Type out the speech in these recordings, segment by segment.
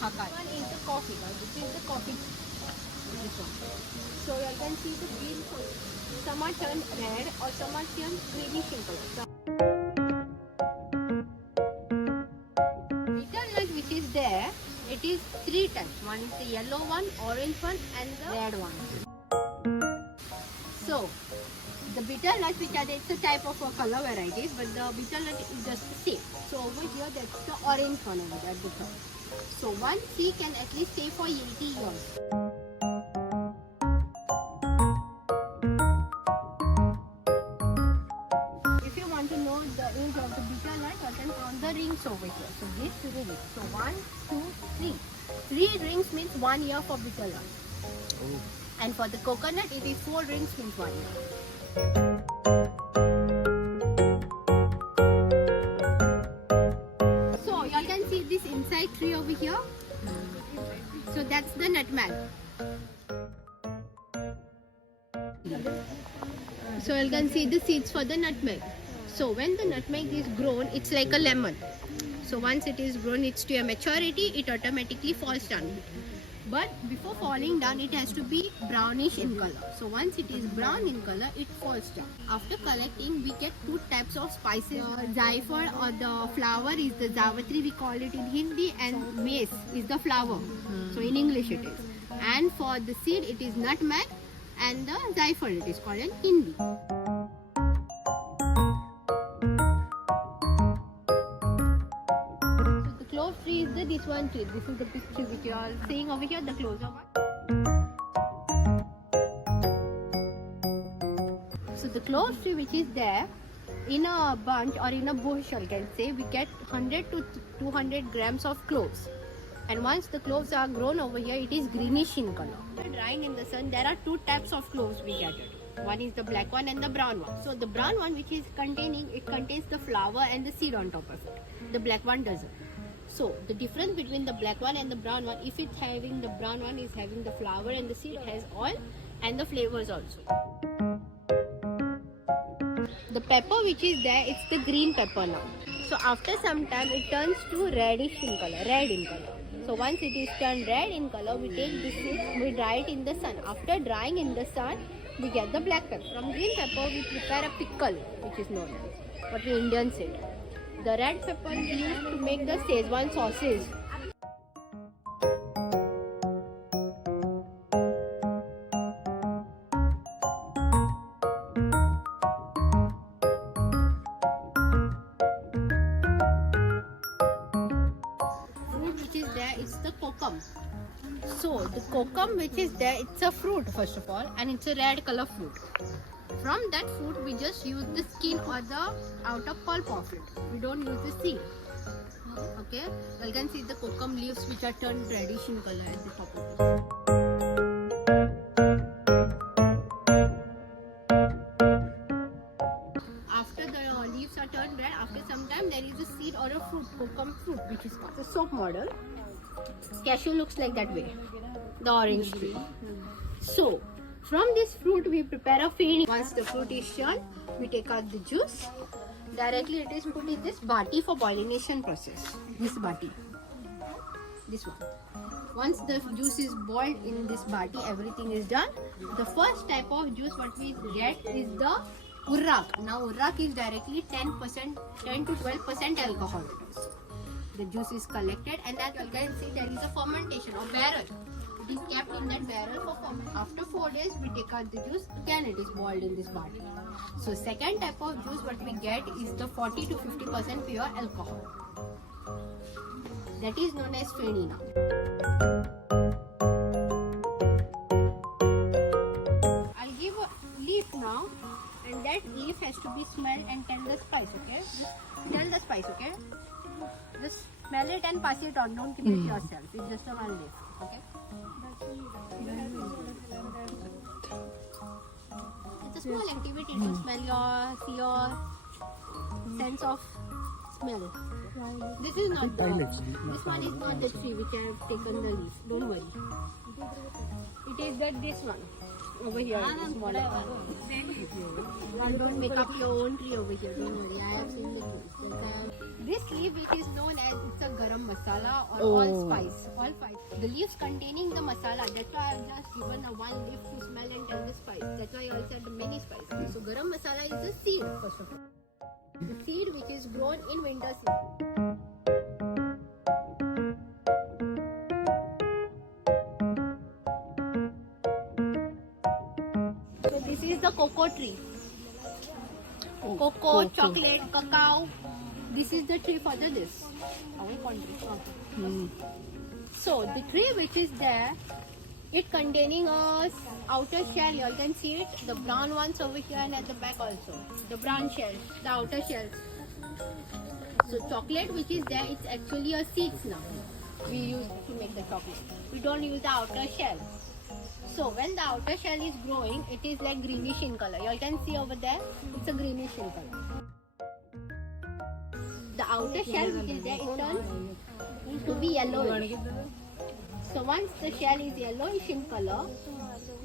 Sahakar. One is the coffee. This is the coffee. This one. So you can see the green color. Some are turned red or some are turned greenish in color. Betel nut which is there, it is three types. One is the yellow one, orange one and the red one. So the betel nut which are there, it's a type of color varieties, but the betel nut is just the same. So over here that's the orange one over there at the top. So one tree can at least stay for 80 years. If you want to know the age of the betel nut, you can count the rings over here. So this ring. So 1, 2, 3. 3 rings means 1 year for betel nut. Oh. And for the coconut, it is 4 rings means 1 year. So you all can see this inside tree over here. So that's the nutmeg. So you can see the seeds for the nutmeg. So when the nutmeg is grown, it's like a lemon. So once it is grown, it's to a maturity, it automatically falls down. But before falling down, it has to be brownish in color. So once it is brown in color, it falls down. After collecting, we get 2 types of spices. Jaifar or the flower is the Zavatri, we call it in Hindi, and mace is the flower. So in English it is. And for the seed, it is nutmeg, and the Jaifar it is called in Hindi. Clove tree is this one tree. This is the picture which you are seeing over here, the closer one. So the clove tree which is there, in a bunch or in a bush, I can say, we get 100 to 200 grams of cloves. And once the cloves are grown over here, it is greenish in color. Drying in the sun, there are 2 types of cloves we get it. One is the black one and the brown one. So the brown one which is it contains the flower and the seed on top of it. The black one doesn't. So the difference between the black one and the brown one, if it's having the brown one is having the flower and the seed, it has oil and the flavors also. The pepper which is there, it's the green pepper now. So after some time it turns to reddish in color, red in color. So once it is turned red in color, we take this seed, we dry it in the sun. After drying in the sun, we get the black pepper. From green pepper, we prepare a pickle, which is known as what we Indians say. The red pepper is used to make the Szechuan sauces. Fruit which is there is the kokum. So the kokum which is there, it's a fruit first of all, and it's a red color fruit. From that fruit, we just use the skin or the outer pulp of it. We don't use the seed. Okay, you can see the kokum leaves which are turned reddish in color at the top of it. After the leaves are turned red, after some time there is a seed or a fruit, kokum fruit, which is called the soap model. Cashew looks like that way, the orange tree. So from this fruit we prepare a feeding. Once the fruit is churned, we take out the juice. Directly it is put in this bati for pollination process. This bati. This one. Once the juice is boiled in this bati, everything is done. The first type of juice what we get is the urrak. Now urrak is directly 10 to 12% alcohol. The juice is collected and that you can see there is a fermentation or barrel. It is kept in that barrel for fermentation. After 4 days we take out the juice, again it is boiled in this bottle. So second type of juice what we get is the 40 to 50% pure alcohol. That is known as feni now. I'll give a leaf now, and that leaf has to be smelled and tell the spice, okay? Just tell the spice, okay? Just smell it and pass it on, don't keep it yourself. It's just a one leaf, okay? It's a small activity to smell see your sense of smell. This is not this one is not the tree which I have taken the leaf. Don't worry. It is this one. over here. Smaller. You don't make up your own tree over here. Don't worry. I have seen the trees. This leaf, it is known as it's a garam masala or allspice. Allspice. The leaves containing the masala. That's why I've just given a one leaf to smell and tell the spice. That's why I also had the many spices. So garam masala is the seed first of all. The seed which is grown in winter season. So this is the cocoa tree. Cocoa, chocolate, cacao. This is the tree for this. So the tree which is there, it containing a outer shell. You all can see it. The brown ones over here and at the back also. The brown shell, the outer shell. So chocolate which is there, it's actually a seeds now. We use to make the chocolate. We don't use the outer shell. So when the outer shell is growing, it is like greenish in color. You all can see over there, it's a greenish in color. The outer shell which is there, it turns to be yellowish. So once the shell is yellowish in color,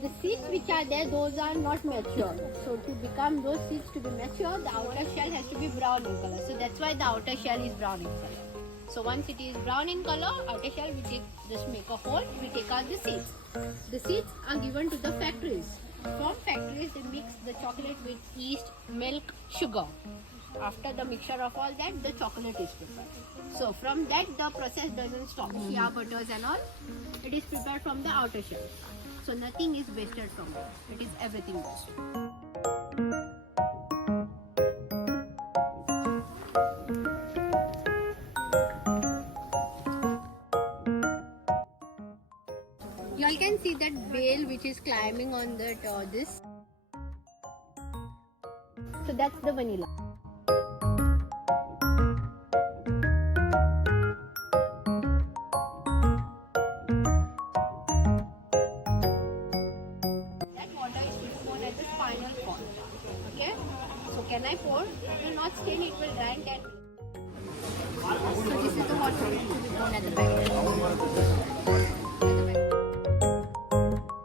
the seeds which are there, those are not mature. So to become those seeds to be mature, the outer shell has to be brown in color. So that's why the outer shell is brown in color. So once it is brown in color, outer shell, we take, just make a hole, we take out the seeds. The seeds are given to the factories. From factories, they mix the chocolate with yeast, milk, sugar. After the mixture of all that, the chocolate is prepared. So from that, the process doesn't stop. Shea butters and all, it is prepared from the outer shell. So nothing is wasted from it. It is everything wasted. You all can see that bale which is climbing on that this. So that's the vanilla. That water is poured at the spinal cord. Okay. So can I pour? It will not stain. It will dry. That.